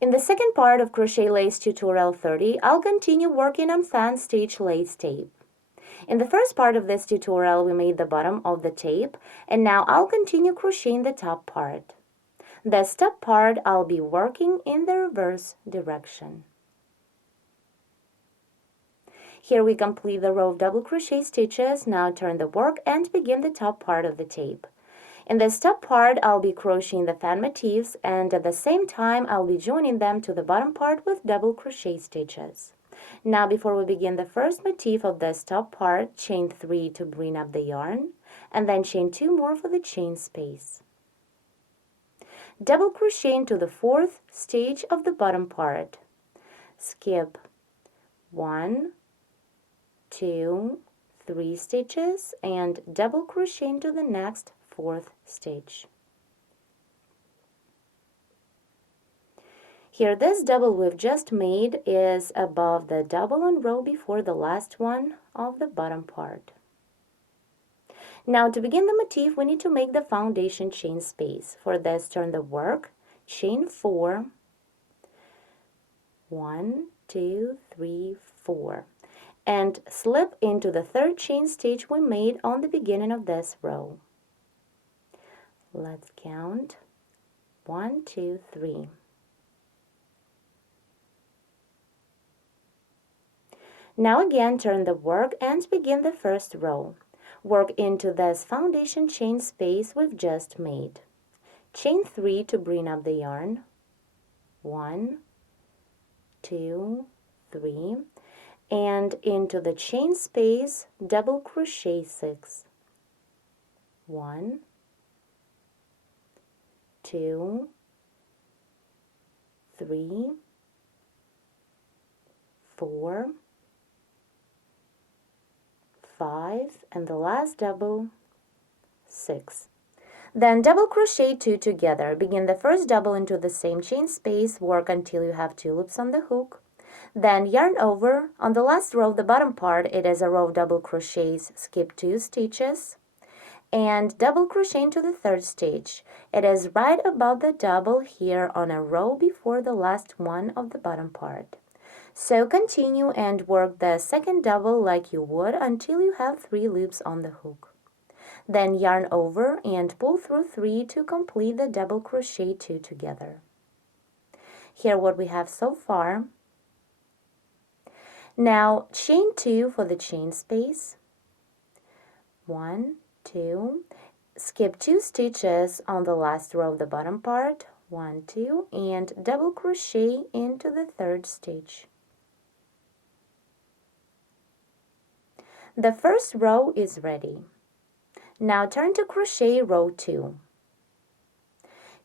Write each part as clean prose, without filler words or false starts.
In the second part of Crochet Lace Tutorial 30, I'll continue working on fan stitch lace tape. In the first part of this tutorial, we made the bottom of the tape, and now I'll continue crocheting the top part. This top part, I'll be working in the reverse direction. Here we complete the row of double crochet stitches. Now turn the work and begin the top part of the tape. In this top part, I'll be crocheting the fan motifs, and at the same time, I'll be joining them to the bottom part with double crochet stitches. Now, before we begin the first motif of this top part, chain 3 to bring up the yarn, and then chain 2 more for the chain space. Double crochet into the 4th stage of the bottom part. Skip 1, 2, 3 stitches, and double crochet into the next 4th stitch. Here, this double we've just made is above the double on row before the last one of the bottom part. Now, to begin the motif, we need to make the foundation chain space. For this, turn the work, chain 4, 1, 2, 3, 4, and slip into the 3rd chain stitch we made on the beginning of this row. Let's count 1, 2, 3. Now again, turn the work and begin the first row. Work into this foundation chain space we've just made. Chain 3 to bring up the yarn. 1, 2, 3, and into the chain space, double crochet 6. 1, 2, 3, 4, 5, and the last double, 6. Then double crochet 2 together. Begin the first double into the same chain space, work until you have 2 loops on the hook. Then yarn over. On the last row of the bottom part, it is a row of double crochets, skip 2 stitches, and double crochet into the 3rd stitch. It is right above the double here on a row before the last one of the bottom part. So continue and work the second double like you would until you have 3 loops on the hook. Then yarn over and pull through 3 to complete the double crochet 2 together. Here what we have so far. Now chain 2 for the chain space. 1, 2, skip 2 stitches on the last row of the bottom part. 1, 2, and double crochet into the 3rd stitch. The first row is ready. Now turn to crochet row 2.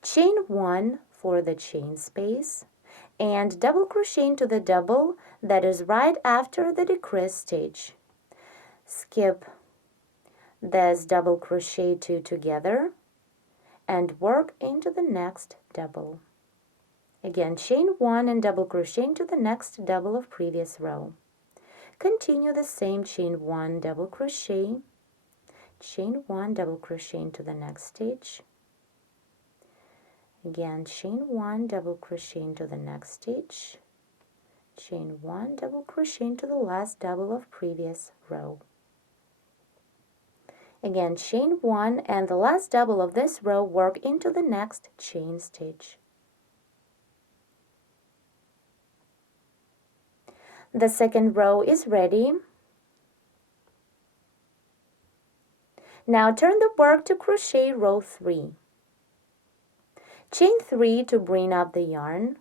Chain 1 for the chain space and double crochet into the double that is right after the decrease stitch. Skip this double crochet 2 together and work into the next double. Again, chain 1 and double crochet into the next double of previous row. Continue the same, chain 1, double crochet, chain 1, double crochet into the next stitch. Again, chain 1, double crochet into the next stitch, chain 1, double crochet into the last double of previous row. Again, chain 1 and the last double of this row, work into the next chain stitch. The second row is ready. Now turn the work to crochet row 3. Chain 3 to bring up the yarn.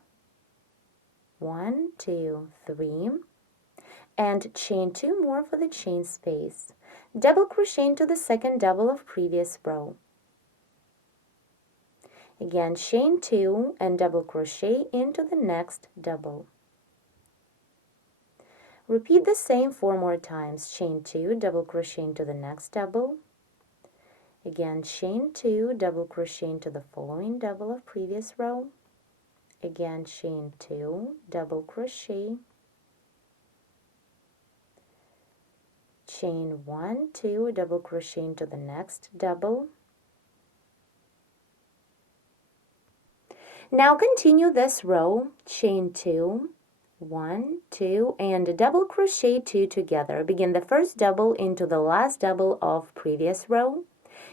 1, 2, 3, and chain 2 more for the chain space. Double crochet into the second double of previous row. Again, chain 2 and double crochet into the next double. Repeat the same 4 more times. Chain 2, double crochet into the next double. Again, chain 2, double crochet into the following double of previous row. Again, chain 2, double crochet. Chain 1, 2, double crochet into the next double. Now continue this row, chain 2, 1, 2, and double crochet 2 together. Begin the first double into the last double of previous row.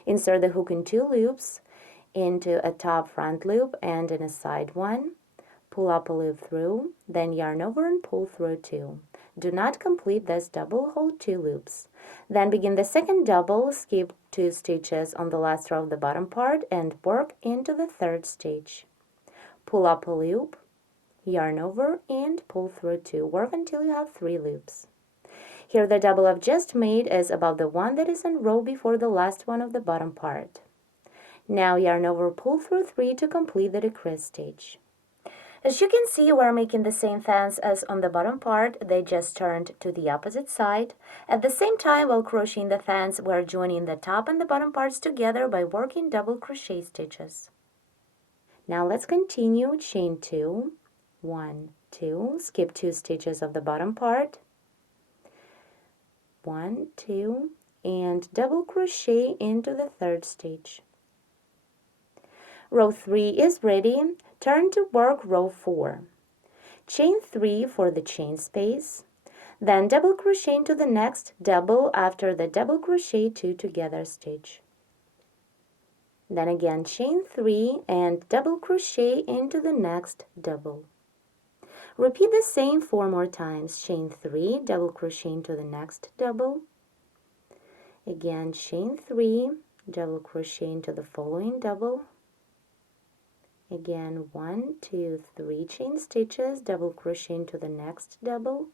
Insert the hook in 2 loops, into a top front loop and in a side one. Pull up a loop through, then yarn over and pull through 2. Do not complete this double, hold 2 loops. Then begin the second double, skip 2 stitches on the last row of the bottom part and work into the third stitch. Pull up a loop, yarn over and pull through 2. Work until you have 3 loops. Here the double I've just made is above the one that is in row before the last one of the bottom part. Now yarn over, pull through 3 to complete the decrease stitch. As you can see, we're making the same fans as on the bottom part, they just turned to the opposite side. At the same time, while crocheting the fans, we're joining the top and the bottom parts together by working double crochet stitches. Now let's continue, chain 2, 1, 2, skip 2 stitches of the bottom part, 1, 2, and double crochet into the third stitch. Row 3 is ready. Turn to work row 4. Chain 3 for the chain space, then double crochet into the next double after the double crochet 2 together stitch. Then again chain 3 and double crochet into the next double. Repeat the same 4 more times. Chain 3, double crochet into the next double. Again chain 3, double crochet into the following double. Again 1, 2, 3 chain stitches, double crochet into the next double,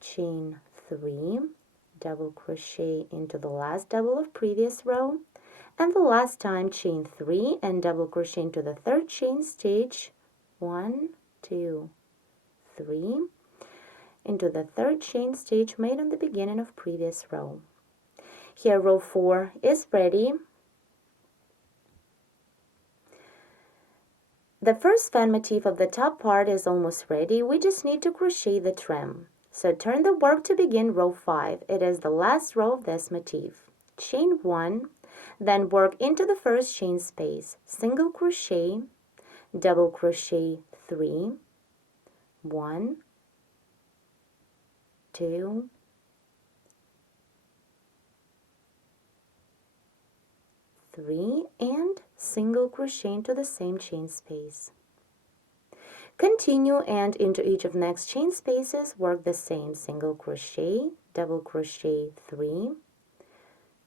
chain 3, double crochet into the last double of previous row, and the last time chain 3 and double crochet into the third chain stitch, 1, 2, 3, into the third chain stitch made on the beginning of previous row. Here row 4 is ready. The first fan motif of the top part is almost ready. We just need to crochet the trim. So turn the work to begin row 5. It is the last row of this motif. Chain 1, then work into the first chain space. Single crochet, double crochet 3, 1, 2, 3, and single crochet into the same chain space. Continue and into each of next chain spaces work the same. Single crochet, double crochet 3,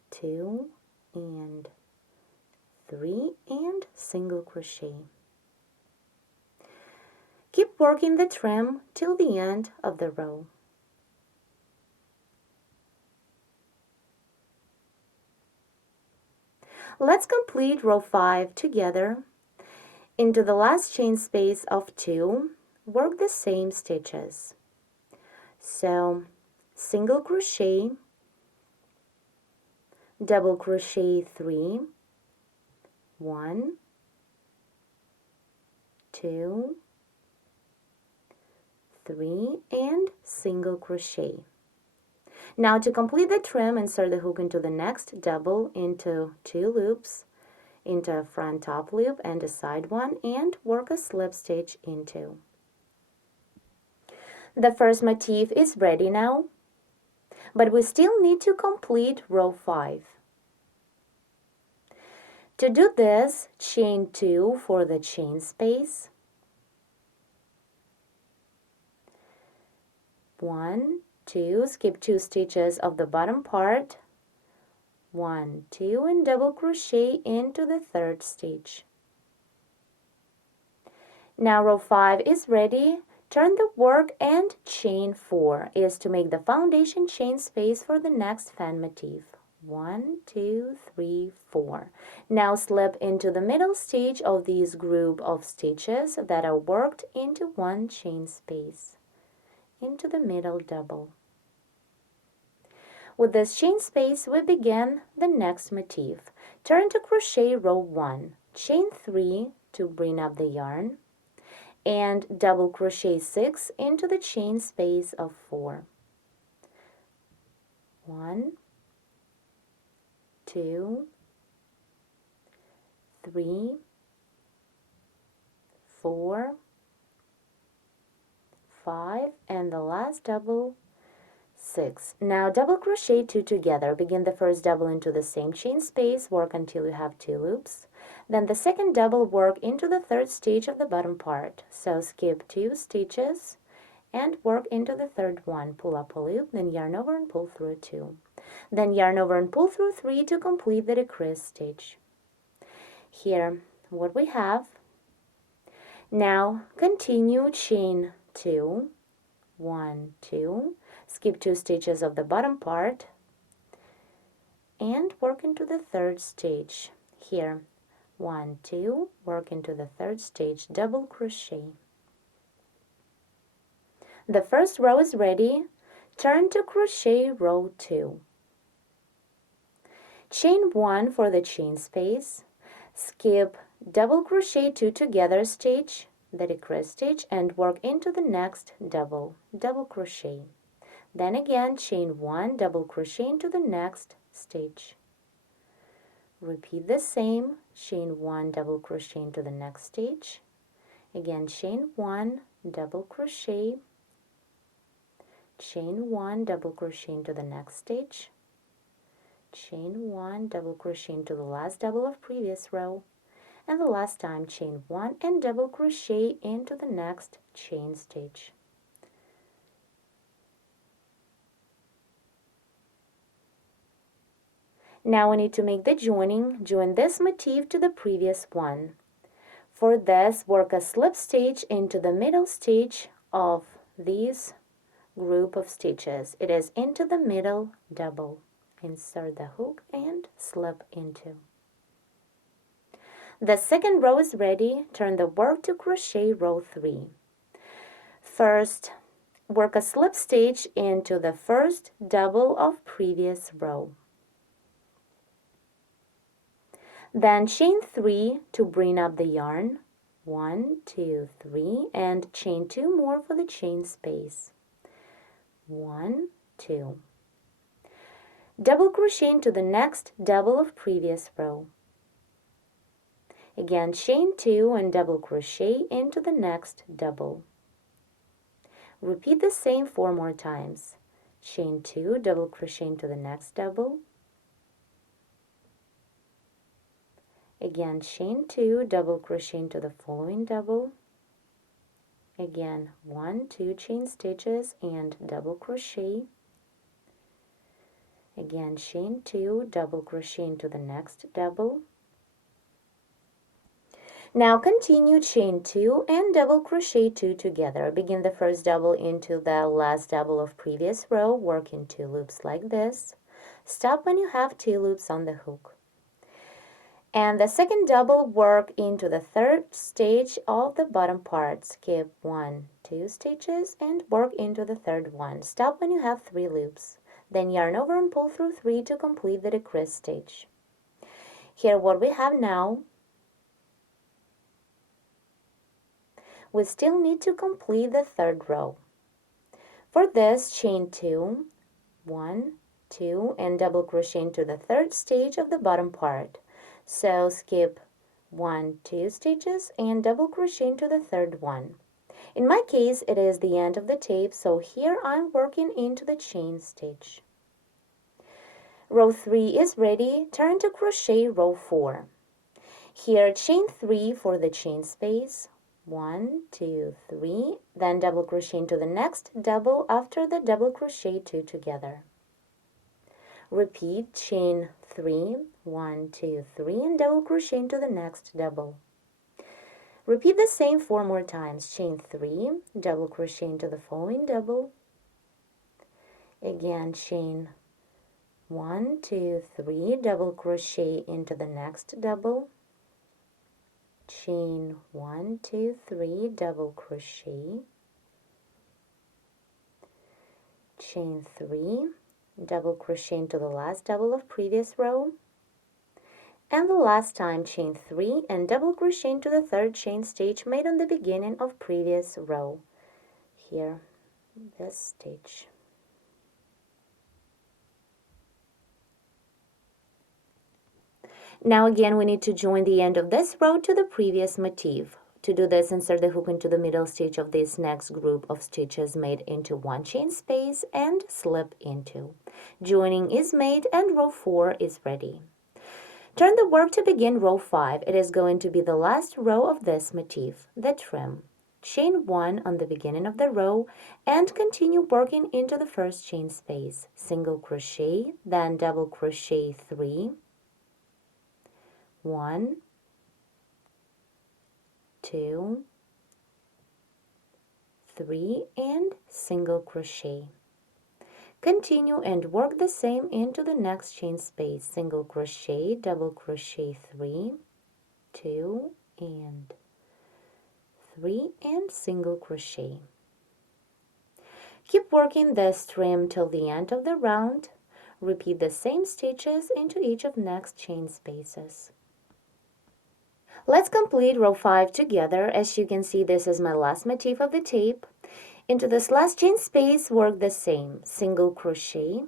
2, and 3, and single crochet. Keep working the trim till the end of the row. Let's complete row 5 together. Into the last chain space of 2, work the same stitches. So single crochet, double crochet 3, 1, 2, 3, and single crochet. Now to complete the trim, insert the hook into the next double into 2 loops, into a front top loop and a side one, and work a slip stitch into. The first motif is ready now, but we still need to complete row 5. To do this, chain 2 for the chain space, 1, 2, skip 2 stitches of the bottom part, 1, 2, and double crochet into the third stitch. Now row 5 is ready. Turn the work and chain 4 is to make the foundation chain space for the next fan motif. 1, 2, 3, 4. Now slip into the middle stitch of this group of stitches that are worked into one chain space, into the middle double. With this chain space, we begin the next motif. Turn to crochet row 1, chain 3 to bring up the yarn, and double crochet 6 into the chain space of 4. 1, 2, 3, 4, 5, and the last double, 6. Now double crochet 2 together. Begin the first double into the same chain space, work until you have 2 loops. Then the second double, work into the third stage of the bottom part. So skip 2 stitches and work into the third one. Pull up a loop, then yarn over and pull through 2. Then yarn over and pull through 3 to complete the decrease stitch. Here, what we have. Now continue chain 2, 1, 2, skip 2 stitches of the bottom part and work into the third stage. Here, 1, 2, work into the third stage, double crochet. The first row is ready. Turn to crochet row 2. Chain 1 for the chain space, skip double crochet 2 together stitch, the decrease stitch, and work into the next double crochet. Then again chain 1, double crochet into the next stitch. Repeat the same, chain 1, double crochet into the next stitch. Again chain 1, double crochet, chain 1, double crochet into the next stitch, chain 1, double crochet into the last double of previous row, and the last time chain 1 and double crochet into the next chain stitch. Now we need to make the joining. Join this motif to the previous one. For this, work a slip stitch into the middle stitch of these group of stitches. It is into the middle double. Insert the hook and slip into. The second row is ready. Turn the work to crochet row 3. First, work a slip stitch into the first double of previous row. Then chain 3 to bring up the yarn. 1, 2, 3, and chain 2 more for the chain space. 1, 2. Double crochet into the next double of previous row. Again chain 2 and double crochet into the next double. Repeat the same 4 more times. Chain 2, double crochet into the next double. Again chain 2, double crochet into the following double. Again 1, 2 chain stitches and double crochet. Again chain 2, double crochet into the next double. Now continue chain 2 and double crochet 2 together. Begin the first double into the last double of previous row, work in 2 loops like this. Stop when you have 2 loops on the hook. And the second double, work into the third stage of the bottom part. Skip 1, 2 stitches and work into the third one. Stop when you have 3 loops. Then yarn over and pull through 3 to complete the decrease stitch. Here what we have now, we still need to complete the third row. For this, chain 2, 1, 2, and double crochet into the third stage of the bottom part. So skip 1, 2 stitches and double crochet into the third one. In my case, it is the end of the tape, so here I'm working into the chain stitch. Row 3 is ready. Turn to crochet row 4. Here, chain 3 for the chain space. 1, 2, 3, then double crochet into the next double after the double crochet 2 together. Repeat chain 3, 1, 2, 3, and double crochet into the next double. Repeat the same 4 more times. Chain 3, double crochet into the following double. Again, chain 1, 2, 3, double crochet into the next double. Chain 1, 2, 3, double crochet, chain 3, double crochet into the last double of previous row, and the last time chain 3 and double crochet into the third chain stitch made on the beginning of previous row. Here, this stitch. Now again we need to join the end of this row to the previous motif. To do this, insert the hook into the middle stitch of this next group of stitches made into one chain space and slip into. Joining is made and row 4 is ready. Turn the work to begin row 5. It is going to be the last row of this motif, the trim. Chain 1 on the beginning of the row and continue working into the first chain space. Single crochet, then double crochet 3, 1, 2, 3, and single crochet. Continue and work the same into the next chain space. Single crochet, double crochet 3, 2, and 3, and single crochet. Keep working this trim till the end of the round. Repeat the same stitches into each of next chain spaces. Let's complete row 5 together. As you can see, this is my last motif of the tape. Into this last chain space, work the same. Single crochet,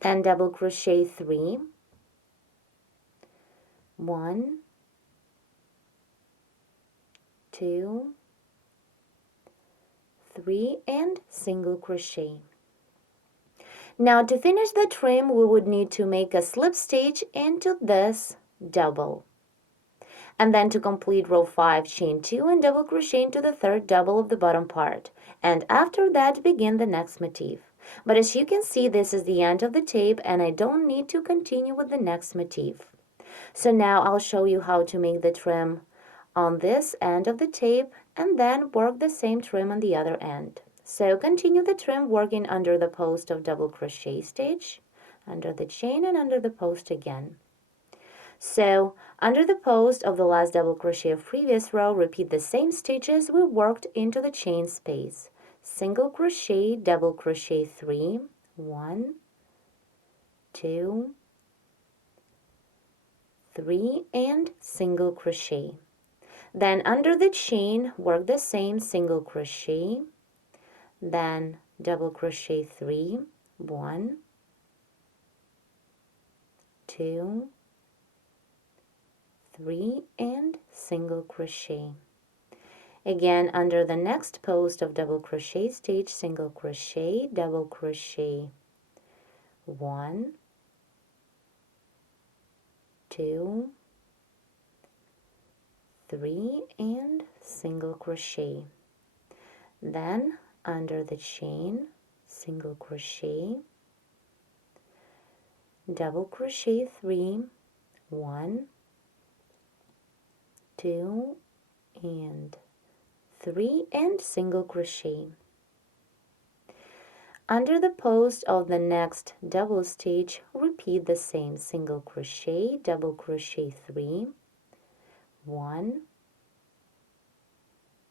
then double crochet 3, 1, 2, 3, and single crochet. Now to finish the trim, we would need to make a slip stitch into this double. And then to complete row 5, chain 2 and double crochet into the third double of the bottom part. And after that, begin the next motif. But as you can see, this is the end of the tape and I don't need to continue with the next motif. So now I'll show you how to make the trim on this end of the tape and then work the same trim on the other end. So continue the trim working under the post of double crochet stitch, under the chain and under the post again. So under the post of the last double crochet of previous row, repeat the same stitches we worked into the chain space. Single crochet, double crochet 3, 1, 2, 3, and single crochet. Then under the chain, work the same single crochet, then double crochet 3, 1, 2, 3, and single crochet. Again, under the next post of double crochet stitch, single crochet, double crochet 1, 2, 3, and single crochet. Then under the chain, single crochet, double crochet 3, 1, 2, and 3, and single crochet. Under the post of the next double stitch, repeat the same. Single crochet, double crochet 3, 1,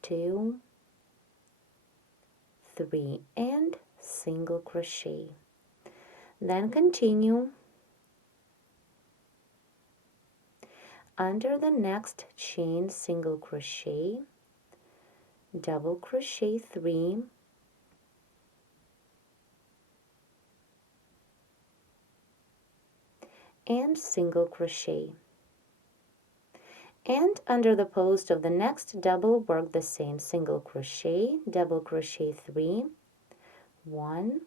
2, 3, and single crochet. Then continue under the next chain, single crochet, double crochet 3, and single crochet. And under the post of the next double, work the same. Single crochet, double crochet 3, 1,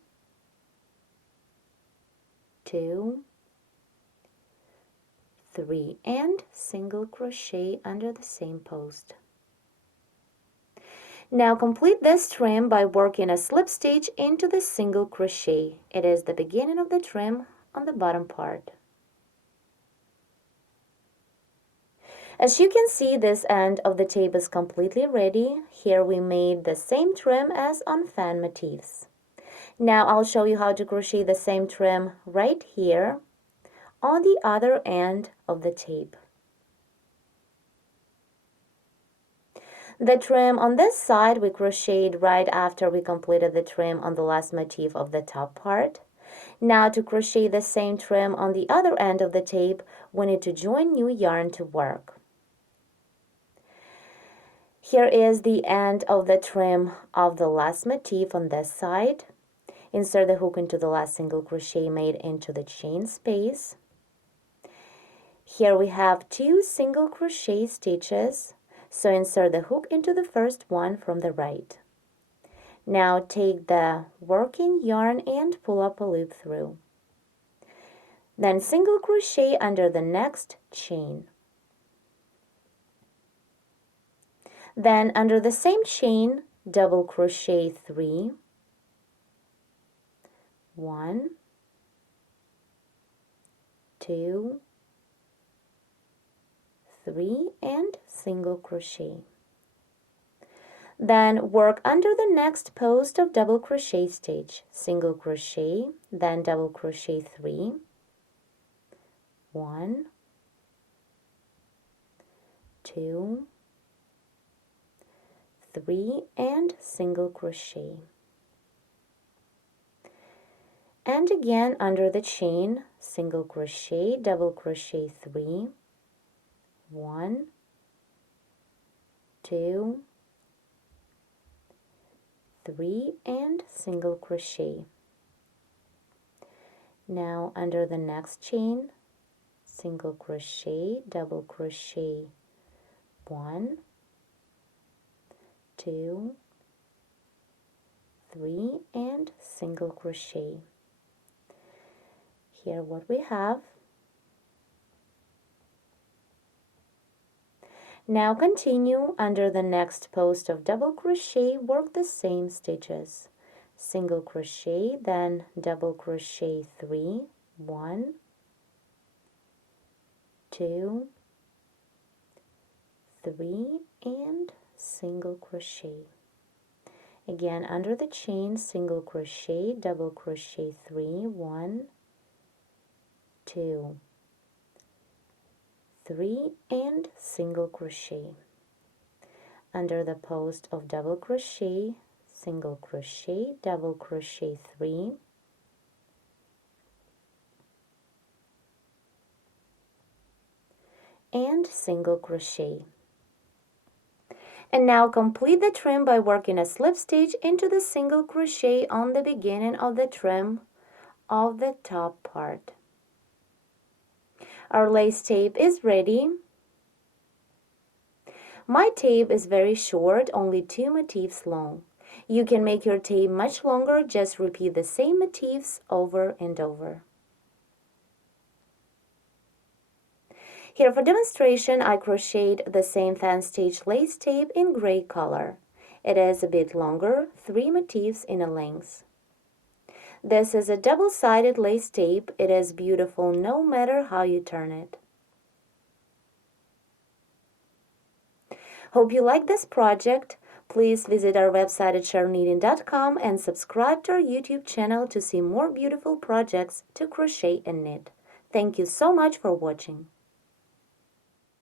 2, 3, and single crochet under the same post. Now complete this trim by working a slip stitch into the single crochet. It is the beginning of the trim on the bottom part. As you can see, this end of the tape is completely ready. Here we made the same trim as on fan motifs. Now I'll show you how to crochet the same trim right here on the other end of the tape. The trim on this side we crocheted right after we completed the trim on the last motif of the top part. Now to crochet the same trim on the other end of the tape, we need to join new yarn to work. Here is the end of the trim of the last motif on this side. Insert the hook into the last single crochet made into the chain space. Here we have 2 single crochet stitches, so insert the hook into the first one from the right. Now take the working yarn and pull up a loop through. Then single crochet under the next chain. Then under the same chain, double crochet 3, 1, 2, 3, and single crochet. Then work under the next post of double crochet stitch, single crochet, then double crochet 3, 1, 2, 3, and single crochet. And again under the chain, single crochet, double crochet 3, 1, 2, 3, and single crochet. Now under the next chain, single crochet, double crochet 1, 2, 3, and single crochet. Here what we have. Now continue under the next post of double crochet, work the same stitches. Single crochet, then double crochet 3, 1, 2, 3, and single crochet. Again under the chain, single crochet, double crochet 3, 1, 2, 3, and single crochet. Under the post of double crochet, single crochet, double crochet 3, and single crochet. And now complete the trim by working a slip stitch into the single crochet on the beginning of the trim of the top part. Our lace tape is ready. My tape is very short, only 2 motifs long. You can make your tape much longer, just repeat the same motifs over and over. Here for demonstration, I crocheted the same fan stitch lace tape in gray color. It is a bit longer, 3 motifs in a length. This is a double-sided lace tape. It is beautiful no matter how you turn it. Hope you like this project. Please visit our website at sharknitting.com and subscribe to our YouTube channel to see more beautiful projects to crochet and knit. Thank you so much for watching.